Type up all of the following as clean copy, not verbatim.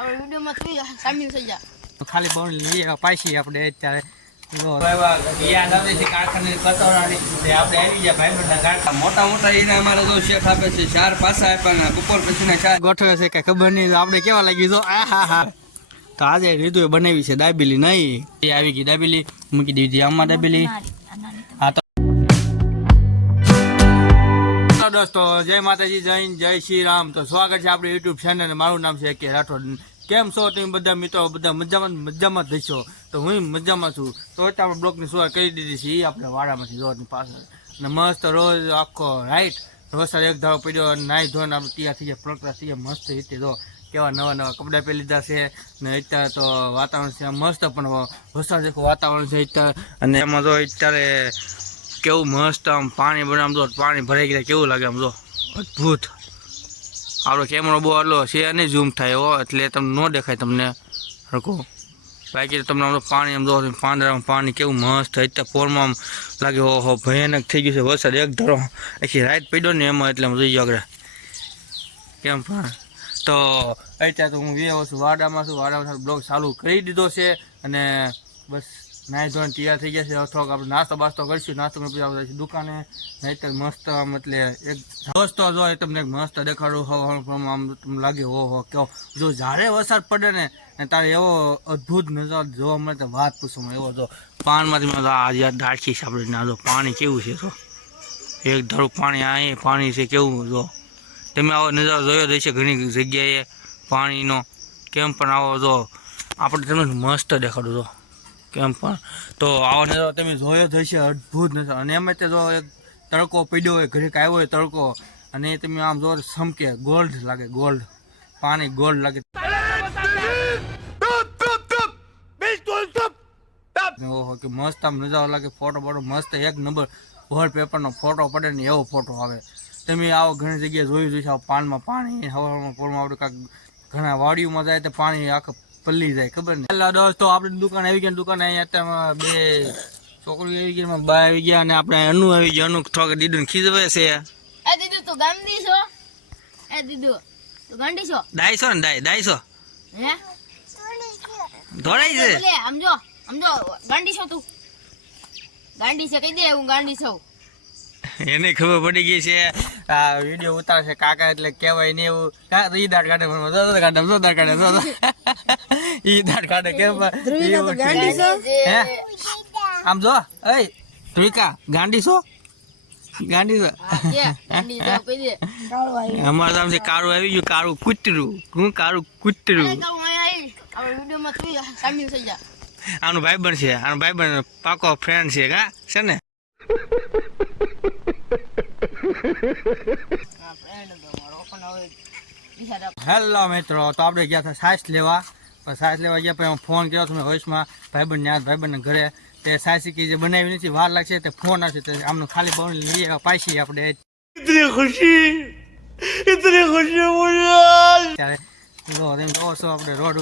આપણે વિડિયોમાં તું સામેલ થઈ જા. ખાલી બોલ લઈએ પાછી આપણે અત્યારે મોટા મોટા એને અમારે તો શેઠ આપે છે 4 પાસા આપ્યા બપોર પછી 4 ગોઠવે છે કઈ ખબર નહીં આપણે કેવા લાગી જો તો આજે રીતુ બનાવી છે દાબેલી નહીં એ આવી ગઈ દાબેલી મૂકી દીધી આમાં દાબેલી. હા તો દોસ્તો જય માતાજી જય શ્રી રામ. તો સ્વાગત છે આપણે યુટ્યુબ ચેનલ. મારું નામ છે કે રાઠોડ. કેમ છો તમે બધા મિત્રો? બધા મજામાં જ થશો. તો હું મજામાં છું. તો આપણે બ્લોગની શરૂઆત કરી દીધી છે એ આપણે વાડામાંથી રોડની પાછળ અને મસ્ત રોજ આખો રાઈટ વરસાદ એક ધારો પડ્યો નાહી ધોઈને આપણે તૈયાર થઈ ગયા પ્રકૃતિ થઈ ગયા મસ્ત રીતે જો કેવા નવા કપડાં પહેરી લીધા છે ને અત્યારે તો વાતાવરણ છે મસ્ત પણ વરસાદ જેવું વાતાવરણ છે અત્યારે. અને એમાં જો અત્યારે કેવું મસ્ત આમ પાણી ભરે આમ જો પાણી ભરાઈ ગયા કેવું લાગે આમ જો અદ્ભુત. આપણો કેમેરો બહુ આટલો છે નહીં ઝૂમ થાય એવો એટલે તમને ન દેખાય તમને હરખું. બાકી તમને આમ પાણી આમ જો પાંદડામાં પાણી કેવું મસ્ત અત્યારે પોરમાં આમ લાગે ઓહો ભયાનક થઈ ગયું છે વરસાદ એક ધારો આખી રાત પડ્યો ને એમાં એટલે આમ જોઈ આગળ કેમ પણ. તો અત્યારે તો હું વ્યવ છું વાડામાં બ્લોગ ચાલુ કરી દીધો છે અને બસ નાહી ધોઈને તૈયાર થઈ ગયા છે. થોડોક આપણે નાસ્તો બાસ્તો કરીશું. નાસ્તો પછી આપણે દુકાને નહીં મસ્ત આમ એટલે એક દોસ્તો જો તમને મસ્ત દેખાડું હવાનું આમ તમને લાગે ઓહો કેવો જો જ્યારે વરસાદ પડે ને તારે એવો અદ્ભુત નજારો જોવા મળે તો વાત પૂછો એવો જો પાનમાંથી આજે દાળખી સાંભળી ના જો પાણી કેવું છે તો એક ધારું પાણી અહીં પાણી છે કેવું જો તમે આવો નજારો જોયો રહેશે ઘણી જગ્યાએ પાણીનો કેમ પણ આવો જો આપણે તમને મસ્ત દેખાડું જો કેમ પણ. તો આવો નજારો તમે જોયો જ હશે અદ્ભુત નજારો. અને એમાં તે જો એક તડકો પડ્યો હોય ઘરે આવ્યો હોય તડકો અને તમે આમ જો સમકે ગોલ્ડ લાગે ગોલ્ડ પાણી ગોલ્ડ લાગે ઓહો કે મસ્ત આમ નજારો લાગે. ફોટો મસ્ત એક નંબર વોલપેપરનો ફોટો પડે ને એવો ફોટો આવે. તમે આવો ઘણી જગ્યાએ જોયું જોઈશ આવો પાનમાં પાણી હવામાં પોળમાં આપણે કાંઈક ઘણા વાડીઓમાં જાય તો પાણી આખા પલ્લી જાય ખબર ને. પહેલા દોસ્તો આપણે દુકાન આવી ગયા દુકાન અહીંયા અત્યારમાં બે છોકરીઓ આવી ગઈ બા આવી ગયા અને આપણે અનુ આવી ગયા. અનુ થોડુંક દીદું ખીજવે છે. એ દીદુ તું ગાંડી છો? એ દીદુ તું ગાંડી છો? દાઈસો ને દાઈસો હે દોડાઈ છે લે સમજો ગાંડી છો તું? ગાંડી છે કહી દે હું ગાંડી છું. એને ખબર પડી ગઈ છે આ વિડીયો ઉતારશે કાકા એટલે કહેવાય ને એવું ઈ દાંત કાઢે ઈ દાંત કાઢે કેમ હે આમ જો એ ધ્રુવિકા ગાંડી છો અમારે આમ છે કાળું આવી ગયું કાળું કૂતરું હું કાળું કૂતરું. વિડીયોમાં તું સામેલ થઈ જા. આનું ભાઈબંધ છે આનો ભાઈબંધ પાકો ફ્રેન્ડ છે કા છે ને. હેલો મિત્રો. તો આપણે ગયા હતા સાસ લેવા ગયા પછી ફોન કર્યો તમે વોઇસમાં ભાઈબંધને ઘરે તે સાસી કે જે બનાવી નથી વાર લાગશે તે ફોન આવશે તો આમનું ખાલી બોલ લઈએ પાછી આપણે ખુશી ત્યારે જોવો છો આપણે રોડ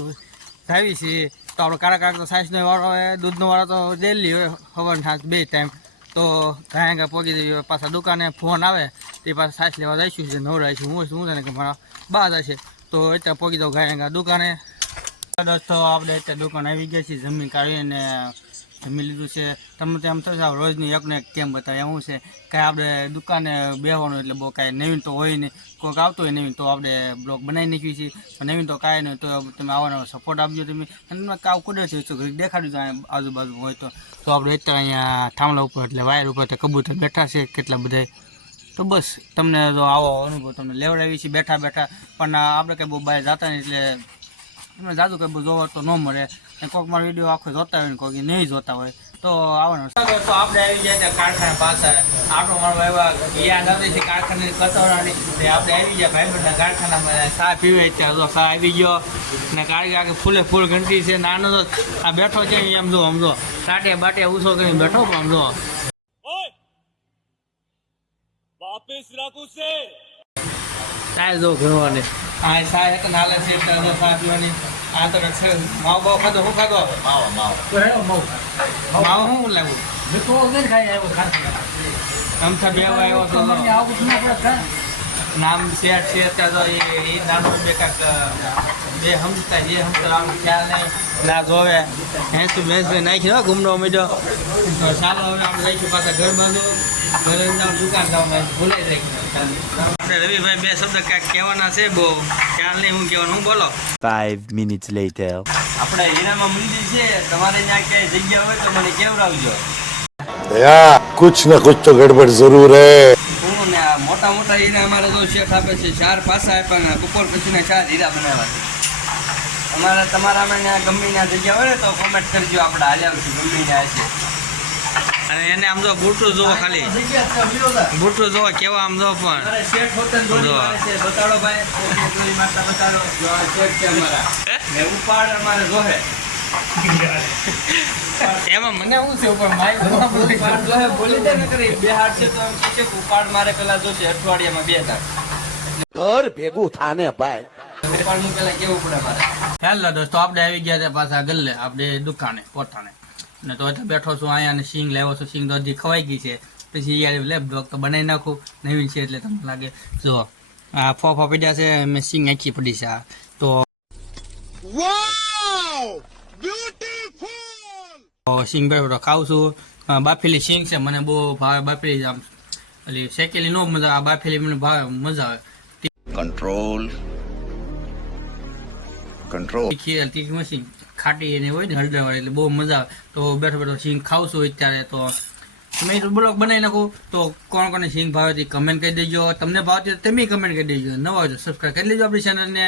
આવી છીએ તો આપણે કારક તો સાસનો વાળો હોય દૂધનો વાળો તો ડેલી હોય સવારને સાંજ બે ટાઈમ. તો ગાયંગા પોગી દઈએ પાછા દુકાને ફોન આવે તે પાછા સાસ લેવા જઈશું છે નવડાવીશું હું તને કે મારા બા જશે તો અત્યારે પોગી દઉં ગાયંગા દુકાને. દોસ્તો આપણે અત્યારે દુકાન આવી ગયા છીએ જમીન કાઢીને જમી લીધું છે. તમને તેમ થશે રોજની એકને એક કેમ બતાવે એવું છે કાંઈ આપણે દુકાને બેસવાનું એટલે બહુ કાંઈ નવીન તો હોય નહીં. કોઈક આવતું હોય નવીન તો આપણે બ્લોગ બનાવી નાખીએ છીએ નવીન તો કાંઈ નહીં. તો તમે આવવાનો સપોર્ટ આપજો તમે અને તમે કાવ કુદરતી તો દેખાડ્યું જાય આજુબાજુ હોય તો આપણે અત્યારે અહીંયા થાંભલા ઉપર એટલે વાયર ઉપર તો કબૂતર બેઠા છે કેટલા બધા. તો બસ તમને જો આવો અનુભવ તમને લેવડાવી છીએ બેઠા પણ આપણે કંઈ બહુ બહાર જતા નહીં એટલે એમને જાદુ કંઈ બહુ જોવા તો ન મળે. કોઈક મારો વિડીયો આખો જોતા હોય ને કોઈ નહીં જોતા હોય તો આવવાનું. તો આપણે આવી જાય કારખાના પાસે આપણો મારો એવા યાદ આવે છે કારખાની કચોરાની આપણે આવી ગયા ભાઈબંધના કારખાનામાં ચા પીવે ત્યાં તો ચા આવી ગયો ને કારખાના આગે ફૂલ ઘંટી છે નાનો તો આ બેઠો છે એમ જો સમજો સાટે બાટે ઉછો કરીને બેઠો પણ સમજો ચાય જો ઘરવાની આ ચા એક નાલે છે ચા પીવાની. આ તો માવ બાવ ખાધો શું ખાધો માવ શું લાવું અમથા બે આવ્યો તો નામ શેઠ છે ત્યાં તો એ નાનો બે કાંક એ સમજતા આમ ખ્યાલ નહીં ના જોવે હે તું મેસભાઈ નાખી હો ઘૂમડો મીડો તો ચાલો હવે આપણે લઈશું પાછા ઘર બાંધો ઘરે દુકાન જવાનું ભૂલાઈ જાય આપણે રવિભાઈ બે શબ્દ કાંઈક કહેવાના છે બહુ ખ્યાલ નહીં હું કહેવાનું હું બોલો 5 minutes later. આપણે હીરામાં મંદિર છે તમારે ત્યાં ક્યાંય જગ્યા હોય તો મને કેવડાવજો भैया कुछ न कुछ तो गड़बड़ जरूर है। હું ને આ મોટા મોટા હીરા અમારે તો શેઠ આપે છે 4 પાસા આપ્યા ને ઉપર પછીના 4 હીરા બનાવ્યા છે અમારે તમારામાં ત્યાં ગમે ત્યાં જગ્યા હોય ને તો કોમેન્ટ કરજો આપણે હાલ્યા આવીશું ગમે ત્યાં છે અને એને આમ જો બૂટું જોવો ખાલી બૂટું જોવો કેવા આમ જો પણ શેઠ હોટલ બતાડો ભાઈ માતા બતાડો જો આ શેઠ છે અમારા ને ઉપાડ અમારે જોહે એમાં મને શું છે ઉપર માઇક બોલી દે ને કરી બે હાથ છે તો એમ કે ઉપાડ મારે પેલા જોશે અઠવાડિયામાં 2 વાર घर भेगू थाने भाई ઉપાડ નું પેલા કેવું પડે મારે હેલો દોસ્તો આપણે આવી ગયા છે પાછા ગલ્લે આપણે દુકાને પોતાને ને તો અત્યારે બેઠો છું અહીંયા અને સિંગ લાવ્યો છું સિંગ તો હજી ખવાઈ ગઈ છે પછી યાર લેપટોપ તો બનાવી નાખું નવીન છે એટલે તમને લાગે જો આ ફોફા પડ્યા છે મેં સિંગ આખી પડી છે આ તો સિંગ બેઠો ખાઉં છું બાફેલી સિંગ છે મને બહુ ભાવે બાફેલી આમ એટલે શેકેલી નો મજા આ બાફેલી મને ભાવે મજા આવે कंट्रोल कंट्रोल તીખી મશીન ખાટી એને હોય ને હળદર વાળી એટલે બહુ મજા આવે તો બેઠો બેઠો સિંગ ખાવ છું અત્યારે તો તમે બ્લોગ બનાવી નાખો તો કોણ કોને સિંગ ભાવે તે કમેન્ટ કરી દેજો તમને ભાવતી તમે કમેન્ટ કરી દેજો નવા હોય તો સબસ્ક્રાઈબ કરી લેજો આપણી ચેનલને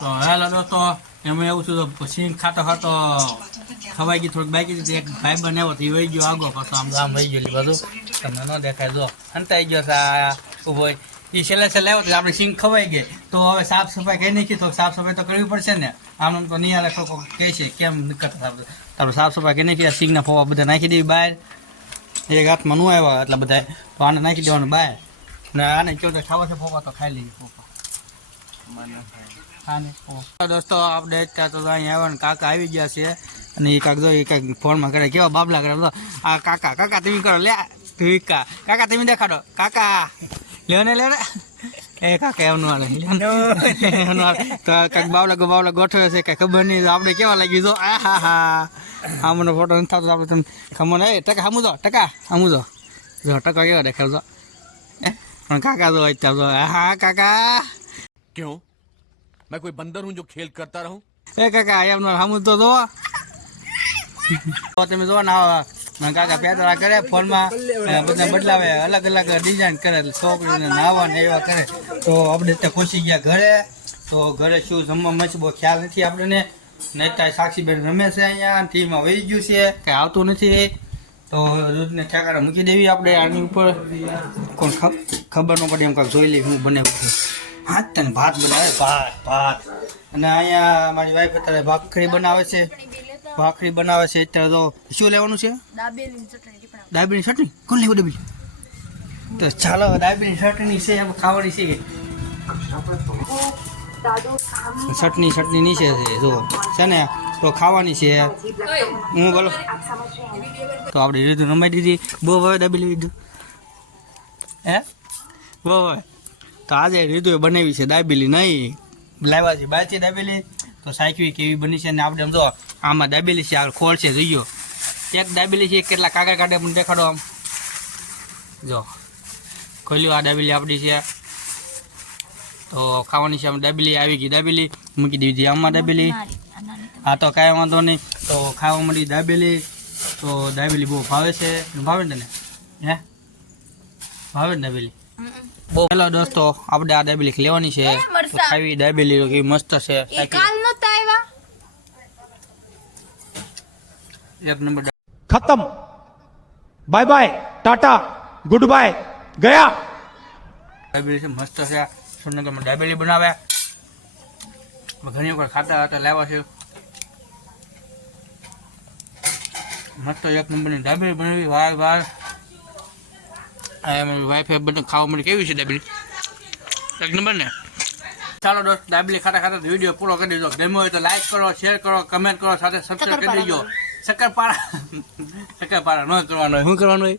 તો હેલો દોસ્તો એમાં એવું છું તો સિંગ ખાતો ખાતો ખવાઈ ગઈ થોડીક બાકી હતી એક ભાઈ બનાવ્યો તો વહી ગયો આગો પાછો આમ ગામ વહી ગયેલી બધું તમને ન દેખાય જો અંતાઈ ગયો છે ઉભો એ છેલ્લે આવ્યો તો આપણે સિંગ ખવાઈ ગઈ તો હવે સાફ સફાઈ કઈ નાખી તો સાફ સફાઈ તો કરવી પડશે ને આમ તો નિહાળે લોકો કહે છે કેમ કરતા આપણે સાફ સફાઈ કઈ નાખી સિંગના ફોવા બધા નાખી દેવી બહાર એક હાથમાં ન આવ્યા એટલે બધા તો આને નાખી દેવાનું બહાર ને આને કેવું ખાવા છે ફોવા તો ખાઈ લઈએ ફોફા દોસ્તો આપણે અત્યારે તો અહીંયા આવ્યા ને કાકા આવી ગયા છે અને એ કાક જો એ કાંઈક ફોનમાં કરે કેવા બાબલા કરે આ કાકા તમે કરો લે કાકા તમે દેખાડો કાકા લ્યો ને એ કાકા એમનું હાલે તો કાંઈક બાવલા ગોઠવ્યો છે કાંઈ ખબર નહીં આપણે કેવા લાગી જો આ હા મને ફોટો નથી થતો આપણે તમે ખબર એ ટકા સામું જો ટકા કેવા દેખાડો પણ કાકા જો અત્યારે જો હા કાકા क्यों मैं कोई बंदर हूँ जो खेल करता रहूं? એ કાકા એમનું સામું તો જો તમે જો ને કાકા પેદરા કરે ફોનમાં બધા બદલાવે અલગ અલગ ડિઝાઇન કરે છોકરીને નાવા ને એવા કરે તો આપણે ત્યાં ખુશી ગયા ઘરે તો ઘરે શું જમવા મચ બહુ ખ્યાલ નથી આપણને નેતા સાક્ષીબેન રમે છે અહીંયા ટીમમાં વહી ગયું છે કંઈ આવતું નથી તો દૂધને ઠેકાણે મૂકી દેવી આપણે આની ઉપર કોણ ખબર ન પડે એમ કાંઈક જોઈ લઈએ હું બનાવું છું હાથ તને ભાત બનાવે ભાત અને અહીંયા મારી વાઈફ અત્યારે ભાખરી બનાવે છે અત્યારે તો શું લેવાનું છે દાબેલીની ચટણી કોણ લેવું દાબેલી તો ચાલો દાબેલીની ચટણી છે ખાવાની છે ચટણી નીચે છે જો છે ને તો ખાવાની છે હું બોલો તો આપણે રીધું રમાઈ દીધી બહુ હવે દાબેલી લીધું હે બહુ હવે તો આજે રીધુએ બનાવી છે દાબેલી નહીં લાવ્યા છે બહારથી દાબેલી તો સાચવી કેવી બની છે ને આપણે આમ જો આમાં દાબેલી છે આ ખોળ છે જોઈજો એક દાબેલી છે કેટલા કાગળ કાઢે મને દેખાડો આમ જો ખોલ્યું આ દાબેલી આપણી છે તો ખાવાની છે આમ દાબેલી આવી ગઈ દાબેલી મૂકી દીધી આમાં દાબેલી હા તો કાંઈ વાંધો નહીં તો ખાવા માંડી દાબેલી તો દાબેલી બહુ ભાવે છે ભાવે ને તને હે ભાવે ને દાબેલી હેલો દોસ્તો આપણે આ દાબેલી લેવાની છે તો ખાવી દાબેલી કેવી મસ્ત છે એક નંબર खत्म bye bye tata goodbye गया દાબેલી છે મસ્ત છે સુરનગરમાં દાબેલી બનાવે ઘણી વખત ખાતા હતા લાવ્યા છે મસ્ત એક નંબરની દાબેલી બનાવી વાહ મારી વાઈફે બધા ખાવા માટે કેવી છે દાબેલી એક નંબર ને ચાલો દોસ્ત દાબેલી ખાતા ખાતા વિડીયો પૂરો કરી દેજો. ગમ્યો હોય તો લાઈક કરો, શેર કરો, કમેન્ટ કરો, સાથે સબસ્ક્રાઇબ કરી દેજો. શક્કરપારા ન કરવાનો હોય. શું કરવાનું હોય?